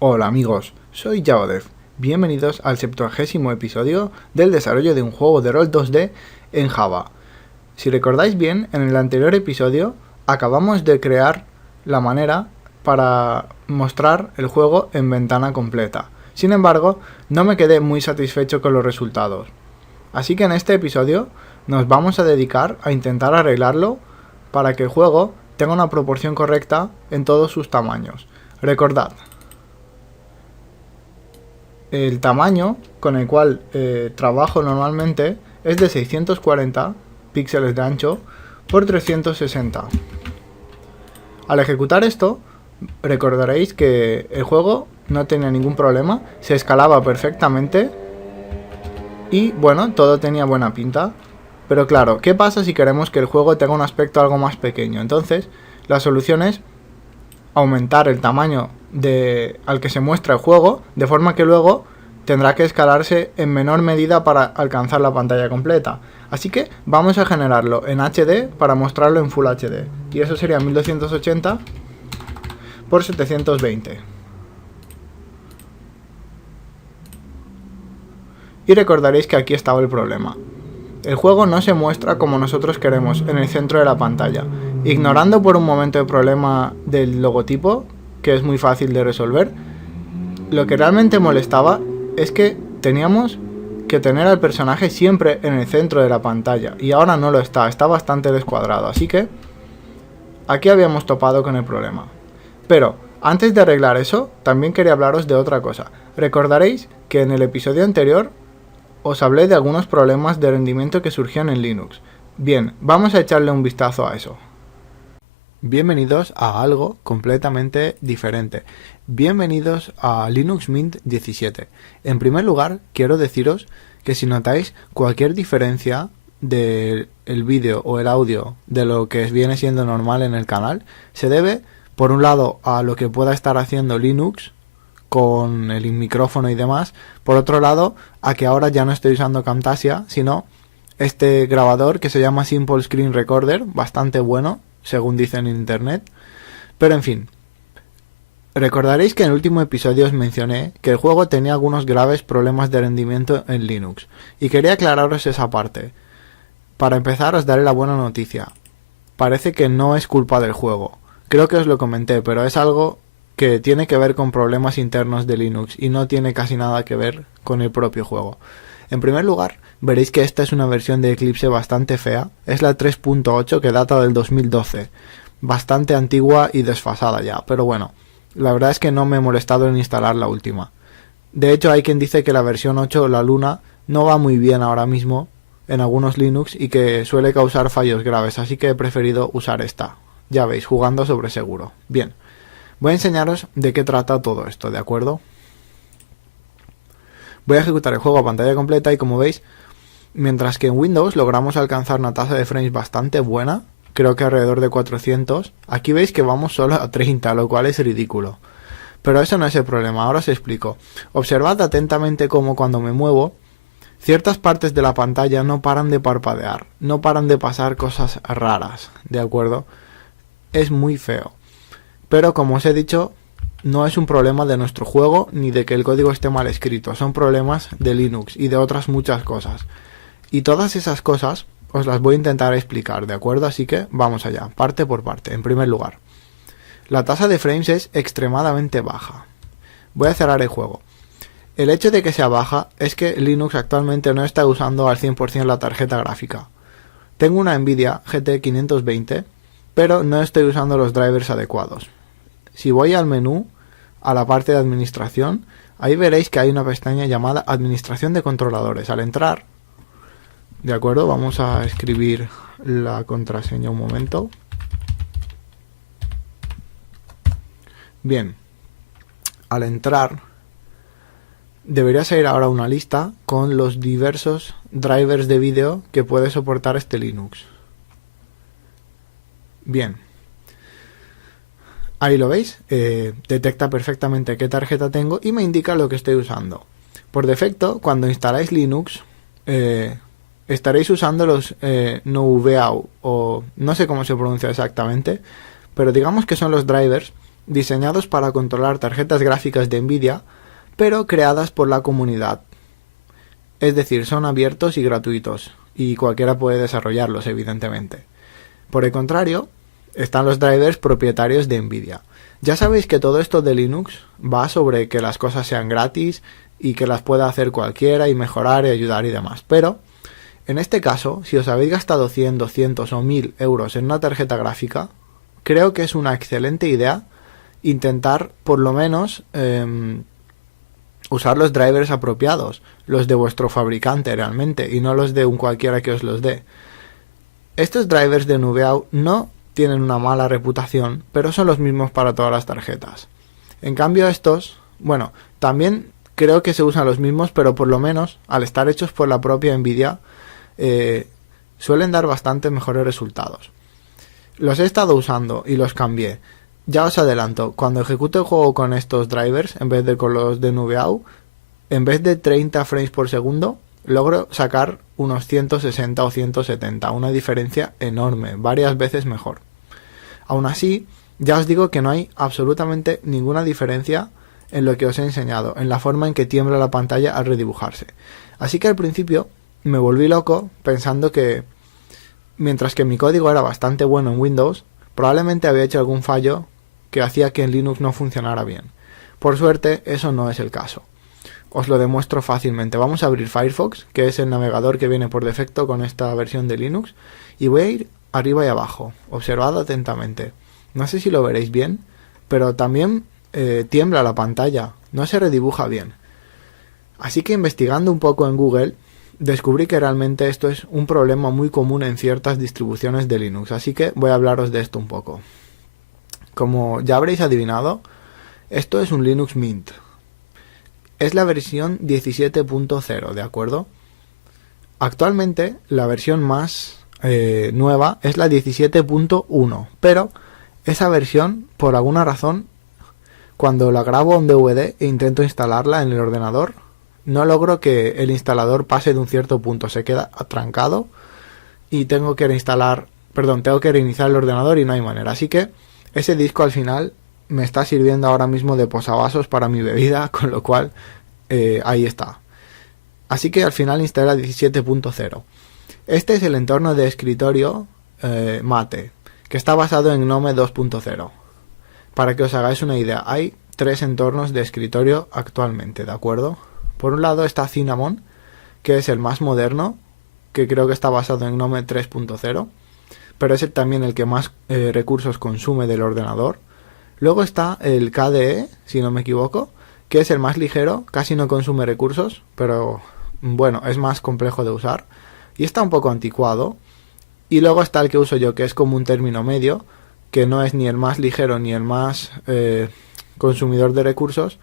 Hola amigos, soy Yaodev. Bienvenidos al 70º episodio del desarrollo de un juego de rol 2D en Java. Si recordáis bien, en el anterior episodio acabamos de crear la manera para mostrar el juego en ventana completa. Sin embargo, no me quedé muy satisfecho con los resultados. Así que en este episodio nos vamos a dedicar a intentar arreglarlo para que el juego tenga una proporción correcta en todos sus tamaños. Recordad, el tamaño con el cual trabajo normalmente es de 640 píxeles de ancho por 360. Al ejecutar esto, recordaréis que el juego no tenía ningún problema, se escalaba perfectamente y bueno, todo tenía buena pinta. Pero claro, ¿qué pasa si queremos que el juego tenga un aspecto algo más pequeño? Entonces, la solución es aumentar el tamaño al que se muestra el juego, de forma que luego tendrá que escalarse en menor medida para alcanzar la pantalla completa. Así que vamos a generarlo en HD para mostrarlo en Full HD. Y eso sería 1280 por 720. Y recordaréis que aquí estaba el problema. El juego no se muestra como nosotros queremos, en el centro de la pantalla. Ignorando por un momento el problema del logotipo, que es muy fácil de resolver, lo que realmente molestaba es que teníamos que tener al personaje siempre en el centro de la pantalla, y ahora no lo está bastante descuadrado, así que aquí habíamos topado con el problema. Pero antes de arreglar eso, también quería hablaros de otra cosa. Recordaréis que en el episodio anterior os hablé de algunos problemas de rendimiento que surgían en Linux. Bien, vamos a echarle un vistazo a eso. Bienvenidos a algo completamente diferente. Bienvenidos a Linux Mint 17. En primer lugar, quiero deciros que si notáis cualquier diferencia del vídeo o el audio de lo que viene siendo normal en el canal, se debe, por un lado, a lo que pueda estar haciendo Linux con el micrófono y demás. Por otro lado, a que ahora ya no estoy usando Camtasia, sino este grabador que se llama Simple Screen Recorder, bastante bueno, según dicen en internet. Pero en fin, recordaréis que en el último episodio os mencioné que el juego tenía algunos graves problemas de rendimiento en Linux, y quería aclararos esa parte. Para empezar, os daré la buena noticia. Parece que no es culpa del juego. Creo que os lo comenté, pero es algo que tiene que ver con problemas internos de Linux y no tiene casi nada que ver con el propio juego. En primer lugar, veréis que esta es una versión de Eclipse bastante fea. Es la 3.8 que data del 2012. Bastante antigua y desfasada ya, pero bueno, la verdad es que no me he molestado en instalar la última. De hecho, hay quien dice que la versión 8, la Luna, no va muy bien ahora mismo en algunos Linux y que suele causar fallos graves, así que he preferido usar esta. Ya veis, jugando sobre seguro. Bien. Voy a enseñaros de qué trata todo esto, ¿de acuerdo? Voy a ejecutar el juego a pantalla completa y como veis, mientras que en Windows logramos alcanzar una tasa de frames bastante buena, creo que alrededor de 400, aquí veis que vamos solo a 30, lo cual es ridículo. Pero eso no es el problema, ahora os explico. Observad atentamente cómo cuando me muevo, ciertas partes de la pantalla no paran de parpadear, no paran de pasar cosas raras, ¿de acuerdo? Es muy feo. Pero como os he dicho, no es un problema de nuestro juego ni de que el código esté mal escrito, son problemas de Linux y de otras muchas cosas. Y todas esas cosas os las voy a intentar explicar, ¿de acuerdo? Así que vamos allá, parte por parte. En primer lugar, la tasa de frames es extremadamente baja. Voy a cerrar el juego. El hecho de que sea baja es que Linux actualmente no está usando al 100% la tarjeta gráfica. Tengo una Nvidia GT 520, pero no estoy usando los drivers adecuados. Si voy al menú, a la parte de administración, ahí veréis que hay una pestaña llamada Administración de controladores. Al entrar, de acuerdo, vamos a escribir la contraseña un momento. Bien, al entrar, debería salir ahora una lista con los diversos drivers de vídeo que puede soportar este Linux. Bien. Ahí lo veis, detecta perfectamente qué tarjeta tengo y me indica lo que estoy usando. Por defecto, cuando instaláis Linux, estaréis usando los NoVA o no sé cómo se pronuncia exactamente, pero digamos que son los drivers diseñados para controlar tarjetas gráficas de Nvidia, pero creadas por la comunidad. Es decir, son abiertos y gratuitos, y cualquiera puede desarrollarlos, evidentemente. Por el contrario, están los drivers propietarios de Nvidia. Ya sabéis que todo esto de Linux va sobre que las cosas sean gratis y que las pueda hacer cualquiera y mejorar y ayudar y demás. Pero, en este caso, si os habéis gastado 100, 200 o 1000 euros en una tarjeta gráfica, creo que es una excelente idea intentar, por lo menos, usar los drivers apropiados, los de vuestro fabricante realmente, y no los de un cualquiera que os los dé. Estos drivers de Nubeau no tienen una mala reputación, pero son los mismos para todas las tarjetas. En cambio estos, bueno, también creo que se usan los mismos, pero por lo menos, al estar hechos por la propia Nvidia, suelen dar bastante mejores resultados. Los he estado usando y los cambié. Ya os adelanto, cuando ejecuto el juego con estos drivers, en vez de con los de Nubeau, en vez de 30 frames por segundo, logro sacar unos 160 o 170, una diferencia enorme, varias veces mejor. Aún así, ya os digo que no hay absolutamente ninguna diferencia en lo que os he enseñado, en la forma en que tiembla la pantalla al redibujarse. Así que al principio me volví loco pensando que, mientras que mi código era bastante bueno en Windows, probablemente había hecho algún fallo que hacía que en Linux no funcionara bien. Por suerte, eso no es el caso. Os lo demuestro fácilmente. Vamos a abrir Firefox, que es el navegador que viene por defecto con esta versión de Linux, y voy a ir arriba y abajo. Observad atentamente. No sé si lo veréis bien, pero también tiembla la pantalla, no se redibuja bien. Así que investigando un poco en Google, descubrí que realmente esto es un problema muy común en ciertas distribuciones de Linux, así que voy a hablaros de esto un poco. Como ya habréis adivinado, esto es un Linux Mint. Es la versión 17.0, ¿de acuerdo? Actualmente la versión más nueva es la 17.1, pero esa versión, por alguna razón, cuando la grabo en DVD e intento instalarla en el ordenador, no logro que el instalador pase de un cierto punto, se queda atrancado y tengo que reiniciar el ordenador y no hay manera. Así que ese disco al final me está sirviendo ahora mismo de posavasos para mi bebida, con lo cual ahí está. Así que al final instalé la 17.0. Este es el entorno de escritorio Mate, que está basado en GNOME 2.0. Para que os hagáis una idea, hay 3 entornos de escritorio actualmente, ¿de acuerdo? Por un lado está Cinnamon, que es el más moderno, que creo que está basado en GNOME 3.0, pero es también el que más recursos consume del ordenador. Luego está el KDE, si no me equivoco, que es el más ligero, casi no consume recursos, pero bueno, es más complejo de usar y está un poco anticuado. Y luego está el que uso yo, que es como un término medio, que no es ni el más ligero ni el más consumidor de recursos,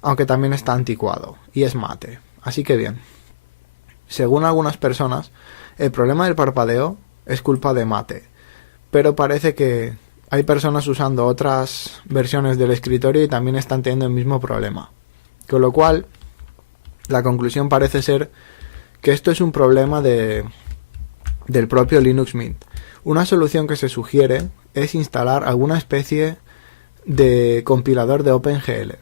aunque también está anticuado, y es Mate. Así que bien, según algunas personas, el problema del parpadeo es culpa de Mate, pero parece que hay personas usando otras versiones del escritorio y también están teniendo el mismo problema. Con lo cual, la conclusión parece ser que esto es un problema del propio Linux Mint. Una solución que se sugiere es instalar alguna especie de compilador de OpenGL.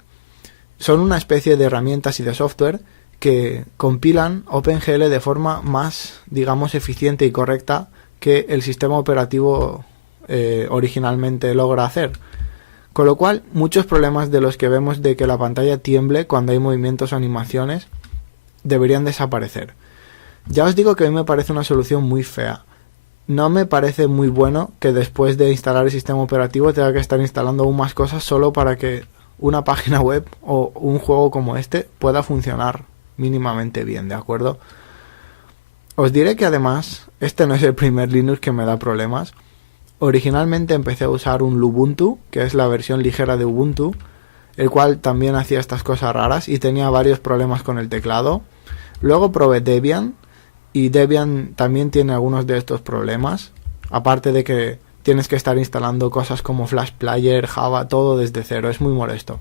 Son una especie de herramientas y de software que compilan OpenGL de forma más, digamos, eficiente y correcta que el sistema operativo originalmente logra hacer. Con lo cual, muchos problemas de los que vemos de que la pantalla tiemble cuando hay movimientos o animaciones deberían desaparecer. Ya os digo que a mí me parece una solución muy fea. No me parece muy bueno que después de instalar el sistema operativo tenga que estar instalando aún más cosas solo para que una página web o un juego como este pueda funcionar mínimamente bien, ¿de acuerdo? Os diré que además, este no es el primer Linux que me da problemas. Originalmente empecé a usar un Lubuntu, que es la versión ligera de Ubuntu, el cual también hacía estas cosas raras y tenía varios problemas con el teclado. Luego probé Debian, y Debian también tiene algunos de estos problemas, aparte de que tienes que estar instalando cosas como Flash Player, Java, todo desde cero, es muy molesto.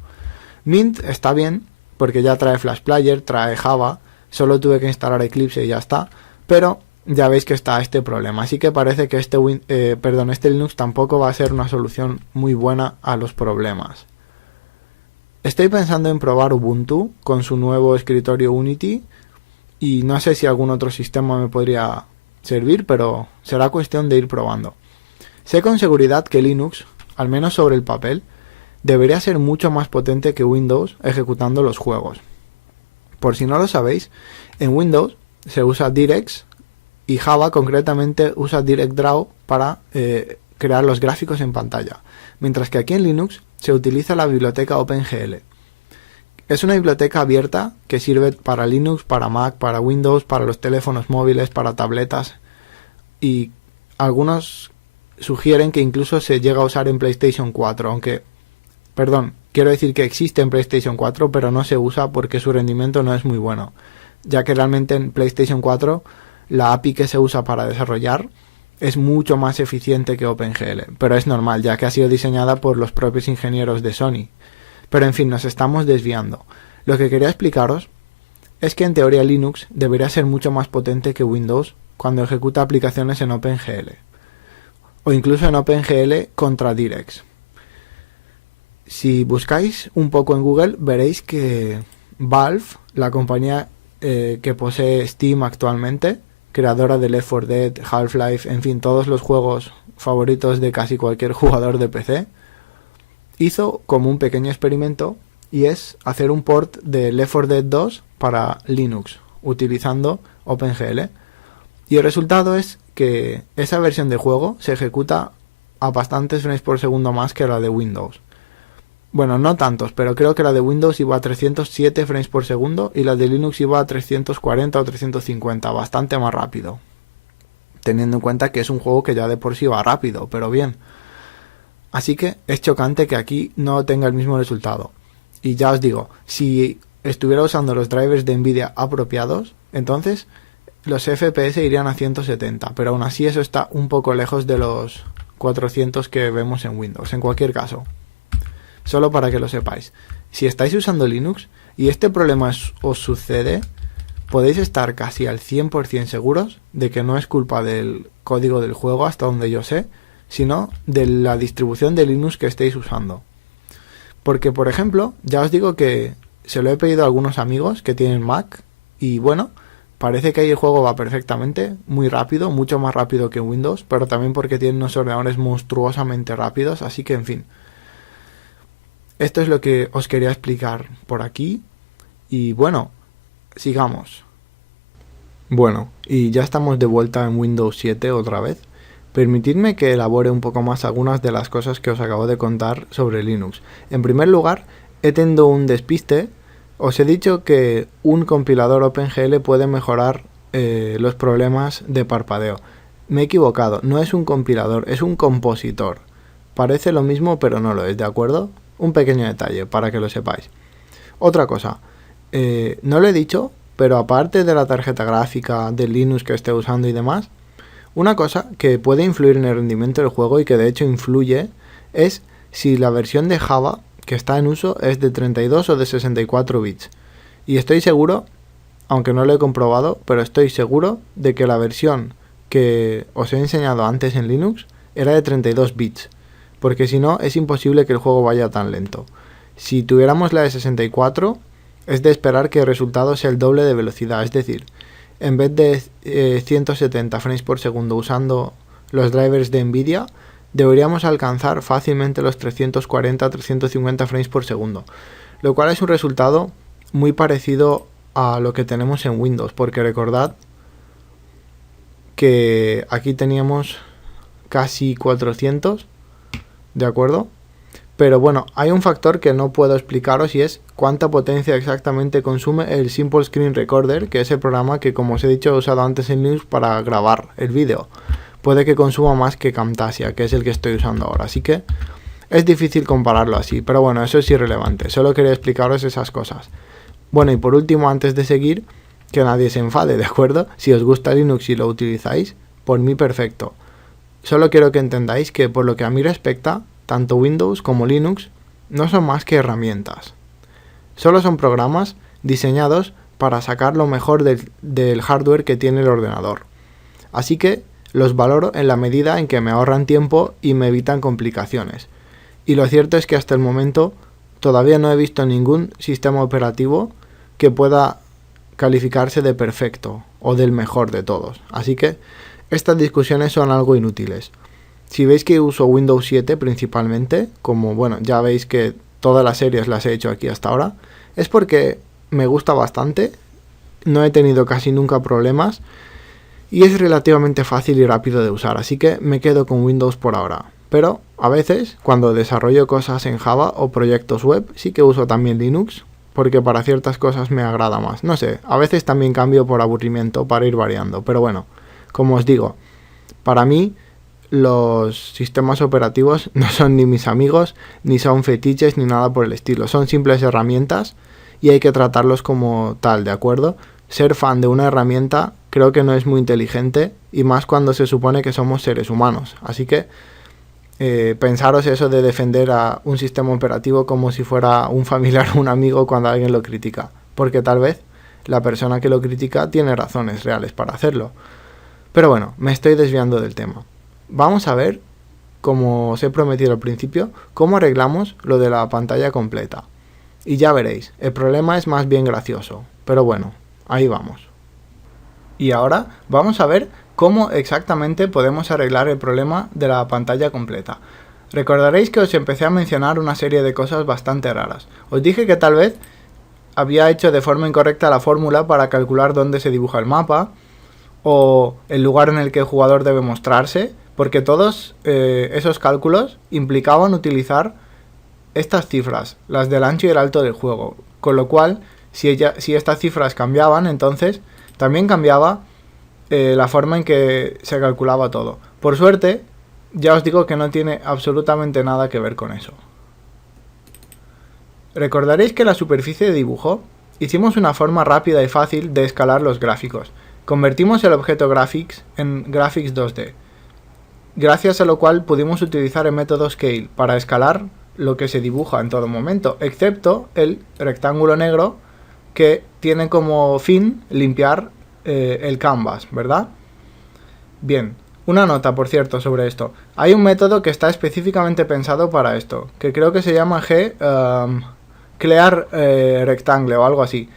Mint está bien, porque ya trae Flash Player, trae Java, solo tuve que instalar Eclipse y ya está, pero ya veis que está este problema. Así que parece que este Linux tampoco va a ser una solución muy buena a los problemas. Estoy pensando en probar Ubuntu con su nuevo escritorio Unity y no sé si algún otro sistema me podría servir, pero será cuestión de ir probando. Sé con seguridad que Linux, al menos sobre el papel, debería ser mucho más potente que Windows ejecutando los juegos. Por si no lo sabéis, en Windows se usa DirectX y Java concretamente usa DirectDraw para crear los gráficos en pantalla, mientras que aquí en Linux se utiliza la biblioteca OpenGL. Es una biblioteca abierta que sirve para Linux, para Mac, para Windows, para los teléfonos móviles, para tabletas, y algunos sugieren que incluso se llega a usar en PlayStation 4, quiero decir que existe en PlayStation 4, pero no se usa porque su rendimiento no es muy bueno, ya que realmente en PlayStation 4 la API que se usa para desarrollar es mucho más eficiente que OpenGL, pero es normal, ya que ha sido diseñada por los propios ingenieros de Sony. Pero en fin, nos estamos desviando. Lo que quería explicaros es que en teoría Linux debería ser mucho más potente que Windows cuando ejecuta aplicaciones en OpenGL, o incluso en OpenGL contra DirectX. Si buscáis un poco en Google veréis que Valve, la compañía que posee Steam actualmente, creadora de Left 4 Dead, Half-Life, en fin, todos los juegos favoritos de casi cualquier jugador de PC, hizo como un pequeño experimento, y es hacer un port de Left 4 Dead 2 para Linux, utilizando OpenGL. Y el resultado es que esa versión de juego se ejecuta a bastantes frames por segundo más que la de Windows. Bueno, no tantos, pero creo que la de Windows iba a 307 frames por segundo y la de Linux iba a 340 o 350, bastante más rápido. Teniendo en cuenta que es un juego que ya de por sí va rápido, pero bien. Así que es chocante que aquí no tenga el mismo resultado. Y ya os digo, si estuviera usando los drivers de Nvidia apropiados, entonces los FPS irían a 170, pero aún así eso está un poco lejos de los 400 que vemos en Windows. En cualquier caso, solo para que lo sepáis, si estáis usando Linux y este problema os sucede, podéis estar casi al 100% seguros de que no es culpa del código del juego, hasta donde yo sé, sino de la distribución de Linux que estéis usando. Porque, por ejemplo, ya os digo que se lo he pedido a algunos amigos que tienen Mac y bueno, parece que ahí el juego va perfectamente, muy rápido, mucho más rápido que Windows, pero también porque tienen unos ordenadores monstruosamente rápidos, así que en fin. Esto es lo que os quería explicar por aquí y bueno, sigamos. Bueno, y ya estamos de vuelta en Windows 7 otra vez. Permitidme que elabore un poco más algunas de las cosas que os acabo de contar sobre Linux. En primer lugar, he tenido un despiste. Os he dicho que un compilador OpenGL puede mejorar los problemas de parpadeo. Me he equivocado, no es un compilador, es un compositor. Parece lo mismo, pero no lo es, ¿de acuerdo? Un pequeño detalle, para que lo sepáis. Otra cosa, no lo he dicho, pero aparte de la tarjeta gráfica de Linux que esté usando y demás, una cosa que puede influir en el rendimiento del juego y que de hecho influye es si la versión de Java que está en uso es de 32 o de 64 bits. Y estoy seguro, aunque no lo he comprobado, pero estoy seguro de que la versión que os he enseñado antes en Linux era de 32 bits. Porque si no, es imposible que el juego vaya tan lento. Si tuviéramos la de 64, es de esperar que el resultado sea el doble de velocidad. Es decir, en vez de 170 frames por segundo usando los drivers de Nvidia, deberíamos alcanzar fácilmente los 340-350 frames por segundo. Lo cual es un resultado muy parecido a lo que tenemos en Windows. Porque recordad que aquí teníamos casi 400, ¿de acuerdo? Pero bueno, hay un factor que no puedo explicaros y es cuánta potencia exactamente consume el Simple Screen Recorder, que es el programa que, como os he dicho, he usado antes en Linux para grabar el vídeo. Puede que consuma más que Camtasia, que es el que estoy usando ahora, así que es difícil compararlo así, pero bueno, eso es irrelevante, solo quería explicaros esas cosas. Bueno, y por último, antes de seguir, que nadie se enfade, ¿de acuerdo? Si os gusta Linux y lo utilizáis, por mí perfecto. Solo quiero que entendáis que por lo que a mí respecta, tanto Windows como Linux no son más que herramientas. Solo son programas diseñados para sacar lo mejor del hardware que tiene el ordenador. Así que los valoro en la medida en que me ahorran tiempo y me evitan complicaciones. Y lo cierto es que hasta el momento todavía no he visto ningún sistema operativo que pueda calificarse de perfecto o del mejor de todos. Así que estas discusiones son algo inútiles. Si veis que uso Windows 7 principalmente, como bueno, ya veis que todas las series las he hecho aquí hasta ahora, es porque me gusta bastante, no he tenido casi nunca problemas y es relativamente fácil y rápido de usar, así que me quedo con Windows por ahora. Pero a veces, cuando desarrollo cosas en Java o proyectos web, sí que uso también Linux, porque para ciertas cosas me agrada más. No sé, a veces también cambio por aburrimiento para ir variando, pero bueno, como os digo, para mí los sistemas operativos no son ni mis amigos, ni son fetiches, ni nada por el estilo. Son simples herramientas y hay que tratarlos como tal, ¿de acuerdo? Ser fan de una herramienta creo que no es muy inteligente, y más cuando se supone que somos seres humanos. Así que pensaros eso de defender a un sistema operativo como si fuera un familiar o un amigo cuando alguien lo critica, porque tal vez la persona que lo critica tiene razones reales para hacerlo. Pero bueno, me estoy desviando del tema. Vamos a ver, como os he prometido al principio, cómo arreglamos lo de la pantalla completa. Y ya veréis, el problema es más bien gracioso, pero bueno, ahí vamos. Y ahora vamos a ver cómo exactamente podemos arreglar el problema de la pantalla completa. Recordaréis que os empecé a mencionar una serie de cosas bastante raras. Os dije que tal vez había hecho de forma incorrecta la fórmula para calcular dónde se dibuja el mapa, o el lugar en el que el jugador debe mostrarse, porque todos esos cálculos implicaban utilizar estas cifras, las del ancho y el alto del juego, con lo cual si estas cifras cambiaban, entonces también cambiaba la forma en que se calculaba todo. Por suerte, ya os digo que no tiene absolutamente nada que ver con eso. Recordaréis que en la superficie de dibujo hicimos una forma rápida y fácil de escalar los gráficos. Convertimos el objeto graphics en graphics 2D, gracias a lo cual pudimos utilizar el método scale para escalar lo que se dibuja en todo momento, excepto el rectángulo negro que tiene como fin limpiar el canvas, ¿verdad? Bien, una nota por cierto sobre esto. Hay un método que está específicamente pensado para esto, que creo que se llama Clear Rectangle o algo así,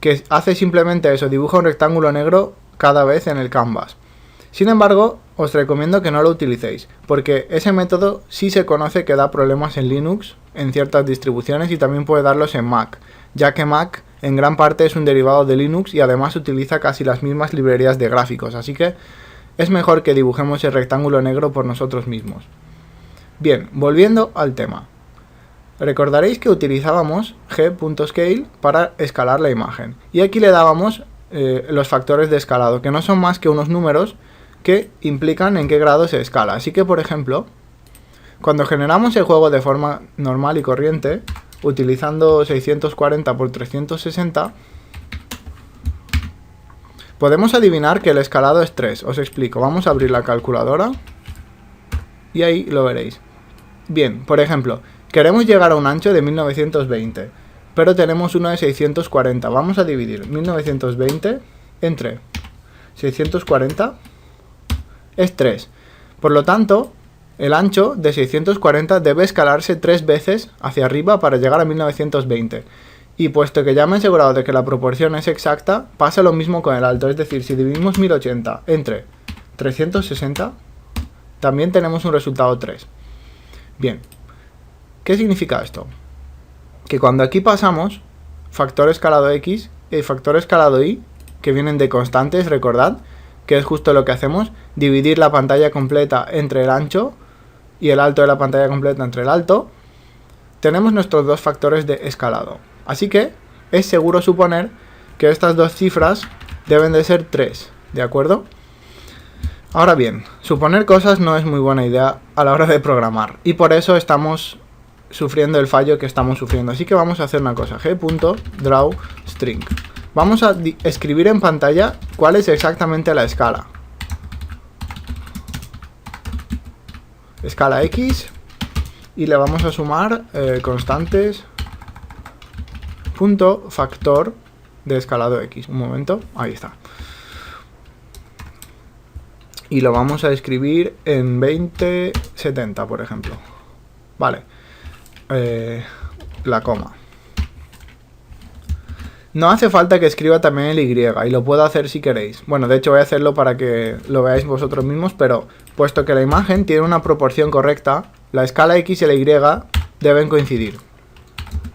que hace simplemente eso, dibuja un rectángulo negro cada vez en el canvas. Sin embargo, os recomiendo que no lo utilicéis, porque ese método sí se conoce que da problemas en Linux, en ciertas distribuciones, y también puede darlos en Mac, ya que Mac en gran parte es un derivado de Linux y además utiliza casi las mismas librerías de gráficos, así que es mejor que dibujemos el rectángulo negro por nosotros mismos. Bien, volviendo al tema. Recordaréis que utilizábamos g.scale para escalar la imagen, y aquí le dábamos los factores de escalado, que no son más que unos números que implican en qué grado se escala. Así que, por ejemplo, cuando generamos el juego de forma normal y corriente, utilizando 640 por 360, podemos adivinar que el escalado es 3. Os explico, vamos a abrir la calculadora y ahí lo veréis. Bien, por ejemplo, queremos llegar a un ancho de 1920, pero tenemos uno de 640. Vamos a dividir 1920 entre 640, es 3. Por lo tanto, el ancho de 640 debe escalarse 3 veces hacia arriba para llegar a 1920. Y puesto que ya me he asegurado de que la proporción es exacta, pasa lo mismo con el alto. Es decir, si dividimos 1080 entre 360, también tenemos un resultado 3. Bien, ¿qué significa esto? Que cuando aquí pasamos factor escalado x y factor escalado y, que vienen de constantes, recordad, que es justo lo que hacemos, dividir la pantalla completa entre el ancho y el alto de la pantalla completa entre el alto, tenemos nuestros dos factores de escalado. Así que es seguro suponer que estas dos cifras deben de ser 3, ¿de acuerdo? Ahora bien, suponer cosas no es muy buena idea a la hora de programar, y por eso estamos sufriendo el fallo que estamos sufriendo. Así que vamos a hacer una cosa, g.drawString. Vamos a escribir en pantalla cuál es exactamente la escala. Escala x, y le vamos a sumar constantes punto factor de escalado x. Un momento, ahí está. y lo vamos a escribir en 2070, por ejemplo. Vale. La coma. No hace falta que escriba también el Y, y lo puedo hacer si queréis. Bueno, de hecho voy a hacerlo para que lo veáis vosotros mismos, pero puesto que la imagen tiene una proporción correcta, la escala X y la Y deben coincidir.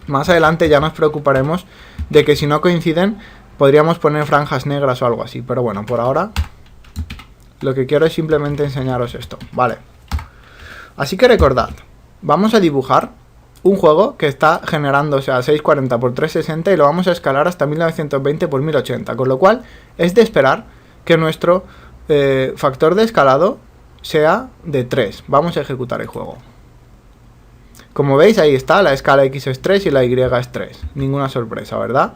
Más adelante ya nos preocuparemos de que si no coinciden, podríamos poner franjas negras o algo así. Pero bueno, por ahora lo que quiero es simplemente enseñaros esto. Vale. Así que recordad, vamos a dibujar un juego que está generándose a 640 x 360 y lo vamos a escalar hasta 1920 x 1080, con lo cual es de esperar que nuestro factor de escalado sea de 3. Vamos a ejecutar el juego. Como veis, ahí está, la escala X es 3 y la Y es 3. Ninguna sorpresa, ¿verdad?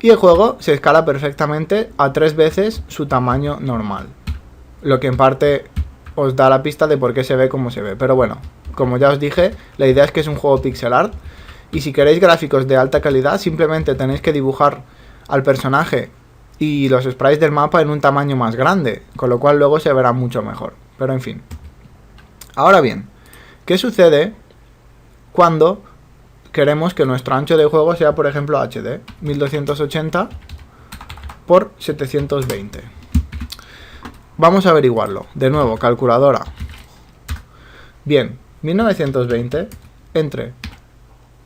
Y el juego se escala perfectamente a 3 veces su tamaño normal, lo que en parte os da la pista de por qué se ve como se ve. Pero bueno, como ya os dije, la idea es que es un juego pixel art, y si queréis gráficos de alta calidad, simplemente tenéis que dibujar al personaje y los sprites del mapa en un tamaño más grande, con lo cual luego se verá mucho mejor. Pero en fin. Ahora bien, ¿qué sucede cuando queremos que nuestro ancho de juego sea, por ejemplo, HD? 1280 por 720. Vamos a averiguarlo. De nuevo, calculadora. Bien, 1920 entre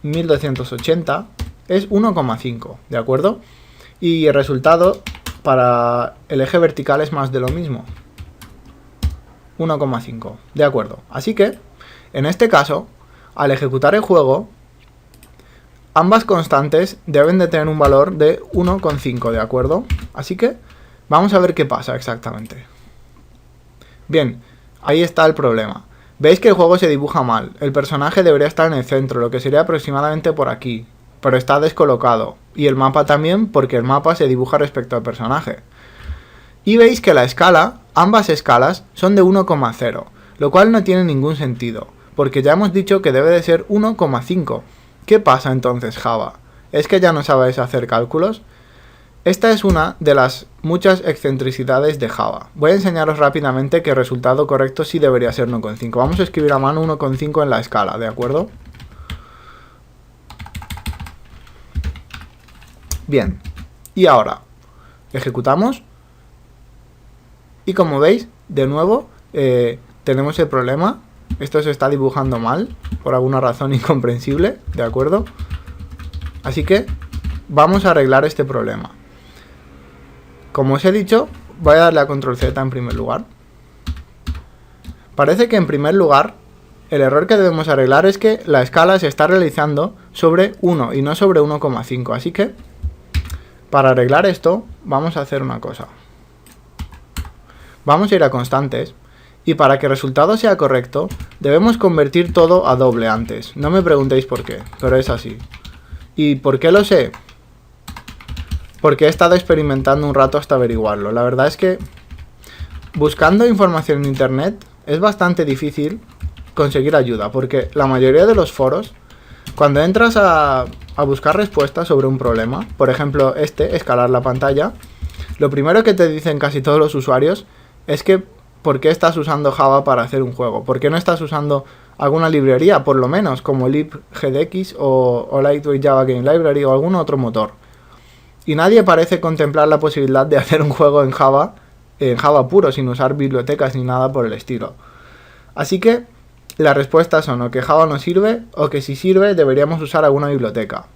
1280 es 1,5, ¿de acuerdo? Y el resultado para el eje vertical es más de lo mismo. 1,5, de acuerdo. Así que, en este caso, al ejecutar el juego, ambas constantes deben de tener un valor de 1,5, ¿de acuerdo? Así que, vamos a ver qué pasa exactamente. Bien, ahí está el problema. Veis que el juego se dibuja mal. El personaje debería estar en el centro, lo que sería aproximadamente por aquí, pero está descolocado. Y el mapa también, porque el mapa se dibuja respecto al personaje. Y veis que la escala, ambas escalas, son de 1,0, lo cual no tiene ningún sentido, porque ya hemos dicho que debe de ser 1,5. ¿Qué pasa entonces, Java? ¿Es que ya no sabéis hacer cálculos? Esta es una de las muchas excentricidades de Java. Voy a enseñaros rápidamente que el resultado correcto sí debería ser 1,5. Vamos a escribir a mano 1,5 en la escala, ¿de acuerdo? Bien, y ahora ejecutamos. Y como veis, de nuevo, tenemos el problema. Esto se está dibujando mal, por alguna razón incomprensible, ¿de acuerdo? Así que vamos a arreglar este problema. Como os he dicho, voy a darle a Control Z en primer lugar. Parece que en primer lugar, el error que debemos arreglar es que la escala se está realizando sobre 1 y no sobre 1,5. Así que, para arreglar esto, vamos a hacer una cosa. Vamos a ir a constantes, y para que el resultado sea correcto, debemos convertir todo a doble antes. No me preguntéis por qué, pero es así. ¿Y por qué lo sé? Porque he estado experimentando un rato hasta averiguarlo. La verdad es que buscando información en internet es bastante difícil conseguir ayuda, porque la mayoría de los foros, cuando entras a buscar respuestas sobre un problema, por ejemplo escalar la pantalla, lo primero que te dicen casi todos los usuarios es que ¿por qué estás usando Java para hacer un juego? ¿Por qué no estás usando alguna librería, por lo menos, como libgdx o Lightweight Java Game Library o algún otro motor? Y nadie parece contemplar la posibilidad de hacer un juego en Java puro, sin usar bibliotecas ni nada por el estilo. Así que las respuestas son o que Java no sirve, o que si sirve deberíamos usar alguna biblioteca.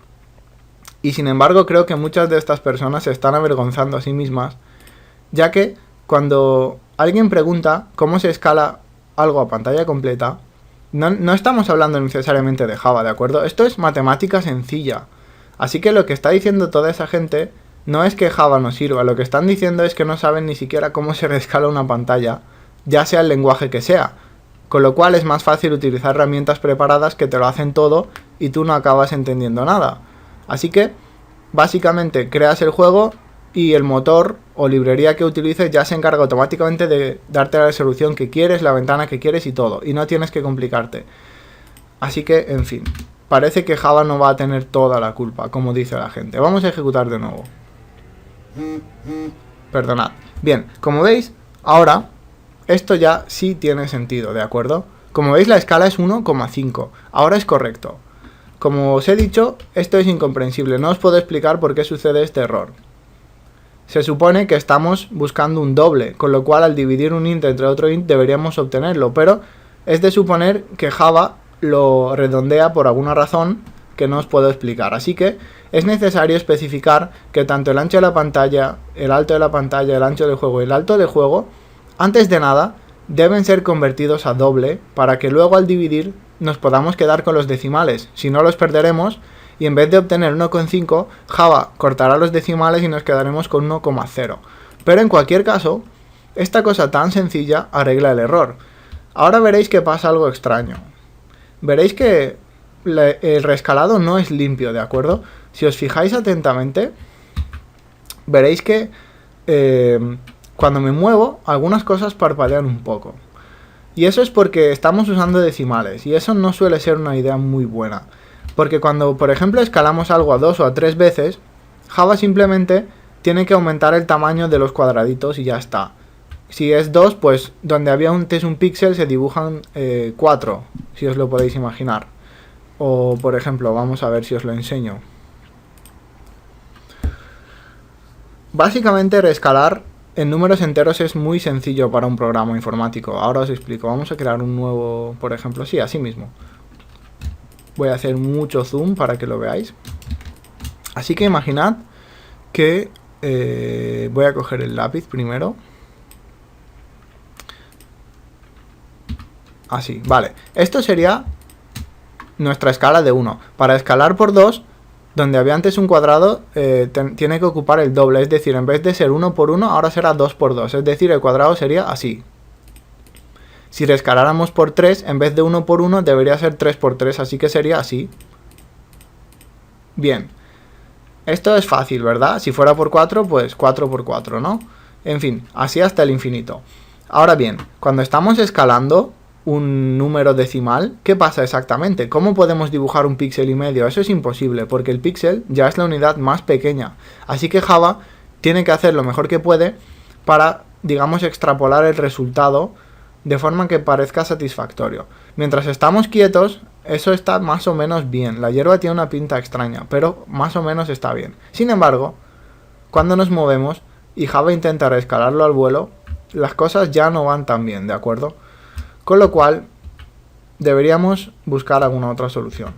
Y sin embargo creo que muchas de estas personas se están avergonzando a sí mismas, ya que cuando alguien pregunta cómo se escala algo a pantalla completa, no estamos hablando necesariamente de Java, ¿de acuerdo? Esto es matemática sencilla. Así que lo que está diciendo toda esa gente no es que Java no sirva, lo que están diciendo es que no saben ni siquiera cómo se rescala una pantalla, ya sea el lenguaje que sea. Con lo cual es más fácil utilizar herramientas preparadas que te lo hacen todo y tú no acabas entendiendo nada. Así que, básicamente, creas el juego y el motor o librería que utilices ya se encarga automáticamente de darte la resolución que quieres, la ventana que quieres y todo, y no tienes que complicarte. Así que, en fin, parece que Java no va a tener toda la culpa, como dice la gente. Vamos a ejecutar de nuevo. Perdonad. Bien, como veis, ahora esto ya sí tiene sentido, ¿de acuerdo? Como veis, la escala es 1,5. Ahora es correcto. Como os he dicho, esto es incomprensible. No os puedo explicar por qué sucede este error. Se supone que estamos buscando un doble, con lo cual al dividir un int entre otro int deberíamos obtenerlo, pero es de suponer que Java lo redondea por alguna razón que no os puedo explicar. Así que es necesario especificar que tanto el ancho de la pantalla, el alto de la pantalla, el ancho del juego y el alto del juego, antes de nada, deben ser convertidos a doble para que luego al dividir nos podamos quedar con los decimales. Si no, los perderemos y en vez de obtener 1,5, Java cortará los decimales y nos quedaremos con 1,0. Pero en cualquier caso, esta cosa tan sencilla arregla el error. Ahora veréis que pasa algo extraño. Veréis que el reescalado no es limpio, ¿de acuerdo? Si os fijáis atentamente, veréis que cuando me muevo, algunas cosas parpadean un poco. Y eso es porque estamos usando decimales, y eso no suele ser una idea muy buena. Porque cuando, por ejemplo, escalamos algo a 2 o a 3 veces, Java simplemente tiene que aumentar el tamaño de los cuadraditos y ya está. Si es 2, pues donde había antes un píxel se dibujan 4, si os lo podéis imaginar. O, por ejemplo, vamos a ver si os lo enseño. Básicamente, reescalar en números enteros es muy sencillo para un programa informático. Ahora os explico. Vamos a crear un nuevo, por ejemplo, sí, así mismo. Voy a hacer mucho zoom para que lo veáis. Así que imaginad que voy a coger el lápiz primero. Así, vale. Esto sería nuestra escala de 1. Para escalar por 2, donde había antes un cuadrado, tiene que ocupar el doble. Es decir, en vez de ser 1 por 1, ahora será 2 por 2. Es decir, el cuadrado sería así. Si reescaláramos por 3, en vez de 1 por 1, debería ser 3 por 3, así que sería así. Bien. Esto es fácil, ¿verdad? Si fuera por 4, pues 4 por 4, ¿no? En fin, así hasta el infinito. Ahora bien, cuando estamos escalando un número decimal, ¿qué pasa exactamente? ¿Cómo podemos dibujar un píxel y medio? Eso es imposible, porque el píxel ya es la unidad más pequeña. Así que Java tiene que hacer lo mejor que puede para, digamos, extrapolar el resultado de forma que parezca satisfactorio. Mientras estamos quietos, eso está más o menos bien. La hierba tiene una pinta extraña, pero más o menos está bien. Sin embargo, cuando nos movemos y Java intenta reescalarlo al vuelo, las cosas ya no van tan bien, ¿de acuerdo? Con lo cual, deberíamos buscar alguna otra solución.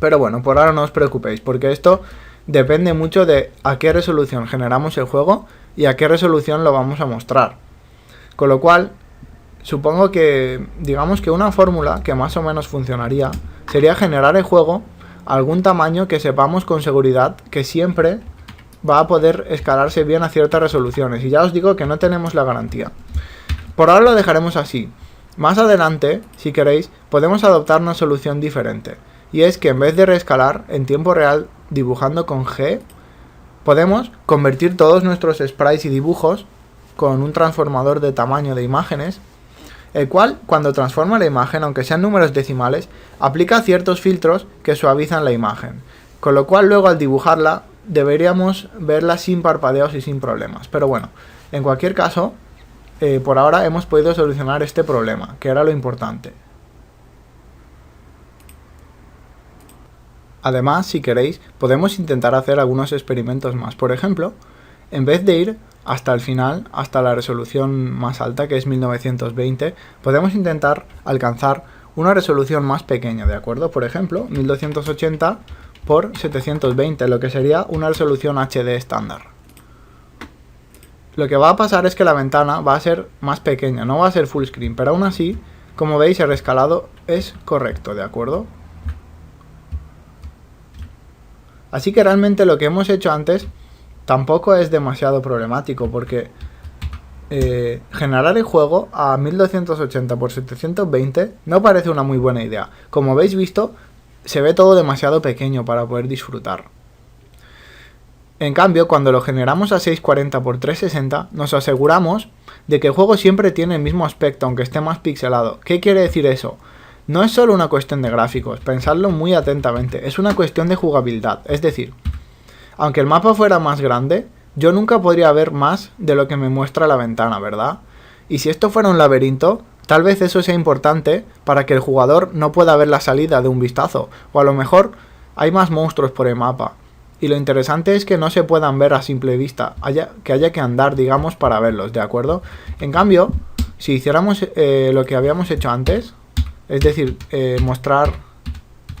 Pero bueno, por ahora no os preocupéis, porque esto depende mucho de a qué resolución generamos el juego y a qué resolución lo vamos a mostrar. Con lo cual, supongo que, digamos que una fórmula que más o menos funcionaría sería generar el juego a algún tamaño que sepamos con seguridad que siempre va a poder escalarse bien a ciertas resoluciones. Y ya os digo que no tenemos la garantía. Por ahora lo dejaremos así. Más adelante, si queréis, podemos adoptar una solución diferente. Y es que en vez de reescalar en tiempo real dibujando con G, podemos convertir todos nuestros sprites y dibujos con un transformador de tamaño de imágenes, el cual, cuando transforma la imagen, aunque sean números decimales, aplica ciertos filtros que suavizan la imagen. Con lo cual luego al dibujarla deberíamos verla sin parpadeos y sin problemas. Pero bueno, en cualquier caso, por ahora hemos podido solucionar este problema, que era lo importante. Además, si queréis, podemos intentar hacer algunos experimentos más. Por ejemplo, en vez de ir hasta el final, hasta la resolución más alta, que es 1920, podemos intentar alcanzar una resolución más pequeña, ¿de acuerdo? Por ejemplo, 1280 por 720, lo que sería una resolución HD estándar. Lo que va a pasar es que la ventana va a ser más pequeña, no va a ser full screen, pero aún así, como veis, el rescalado es correcto, ¿de acuerdo? Así que realmente lo que hemos hecho antes tampoco es demasiado problemático, porque generar el juego a 1280 por 720 no parece una muy buena idea. Como habéis visto, se ve todo demasiado pequeño para poder disfrutar. En cambio, cuando lo generamos a 640 por 360, nos aseguramos de que el juego siempre tiene el mismo aspecto, aunque esté más pixelado. ¿Qué quiere decir eso? No es solo una cuestión de gráficos, pensadlo muy atentamente, es una cuestión de jugabilidad. Es decir, aunque el mapa fuera más grande, yo nunca podría ver más de lo que me muestra la ventana, ¿verdad? Y si esto fuera un laberinto, tal vez eso sea importante para que el jugador no pueda ver la salida de un vistazo, o a lo mejor hay más monstruos por el mapa. Y lo interesante es que no se puedan ver a simple vista, que haya que andar, digamos, para verlos, ¿de acuerdo? En cambio, si hiciéramos lo que habíamos hecho antes, es decir, mostrar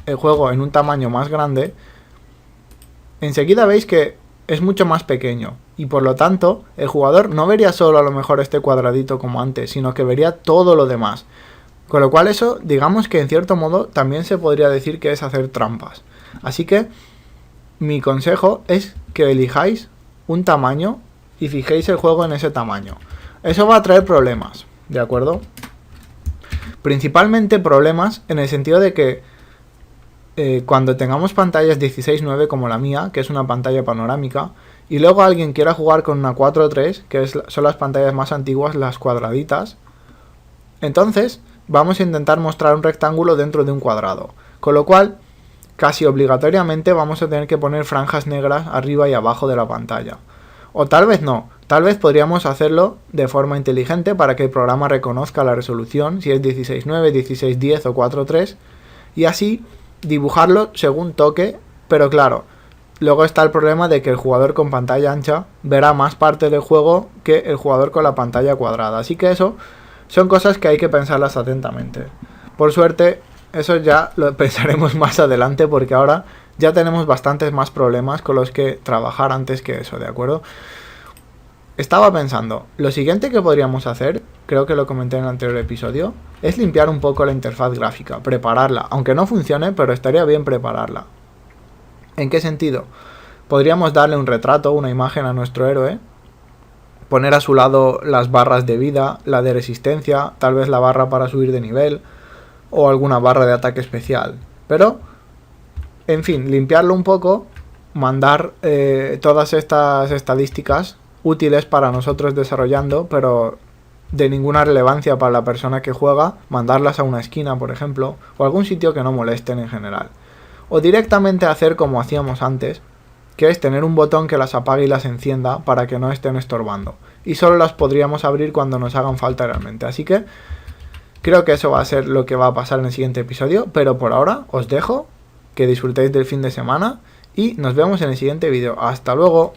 el juego en un tamaño más grande, enseguida veis que es mucho más pequeño y por lo tanto el jugador no vería solo a lo mejor este cuadradito como antes, sino que vería todo lo demás. Con lo cual eso, digamos que en cierto modo también se podría decir que es hacer trampas. Así que mi consejo es que elijáis un tamaño y fijéis el juego en ese tamaño. Eso va a traer problemas, ¿de acuerdo? Principalmente problemas en el sentido de que cuando tengamos pantallas 16:9 como la mía, que es una pantalla panorámica, y luego alguien quiera jugar con una 4:3, que son las pantallas más antiguas, las cuadraditas, entonces vamos a intentar mostrar un rectángulo dentro de un cuadrado, con lo cual casi obligatoriamente vamos a tener que poner franjas negras arriba y abajo de la pantalla. O tal vez no, tal vez podríamos hacerlo de forma inteligente para que el programa reconozca la resolución, si es 16:9, 16:10 o 4:3, y así dibujarlo según toque, pero claro, luego está el problema de que el jugador con pantalla ancha verá más parte del juego que el jugador con la pantalla cuadrada, así que eso son cosas que hay que pensarlas atentamente. Por suerte, eso ya lo pensaremos más adelante porque ahora ya tenemos bastantes más problemas con los que trabajar antes que eso, ¿de acuerdo? Estaba pensando, lo siguiente que podríamos hacer, creo que lo comenté en el anterior episodio, es limpiar un poco la interfaz gráfica, prepararla, aunque no funcione, pero estaría bien prepararla. ¿En qué sentido? Podríamos darle un retrato, una imagen a nuestro héroe, poner a su lado las barras de vida, la de resistencia, tal vez la barra para subir de nivel, o alguna barra de ataque especial. Pero, en fin, limpiarlo un poco, mandar todas estas estadísticas útiles para nosotros desarrollando, pero de ninguna relevancia para la persona que juega, mandarlas a una esquina, por ejemplo, o algún sitio que no molesten en general. O directamente hacer como hacíamos antes, que es tener un botón que las apague y las encienda para que no estén estorbando. Y solo las podríamos abrir cuando nos hagan falta realmente. Así que creo que eso va a ser lo que va a pasar en el siguiente episodio, pero por ahora os dejo, que disfrutéis del fin de semana y nos vemos en el siguiente vídeo. ¡Hasta luego!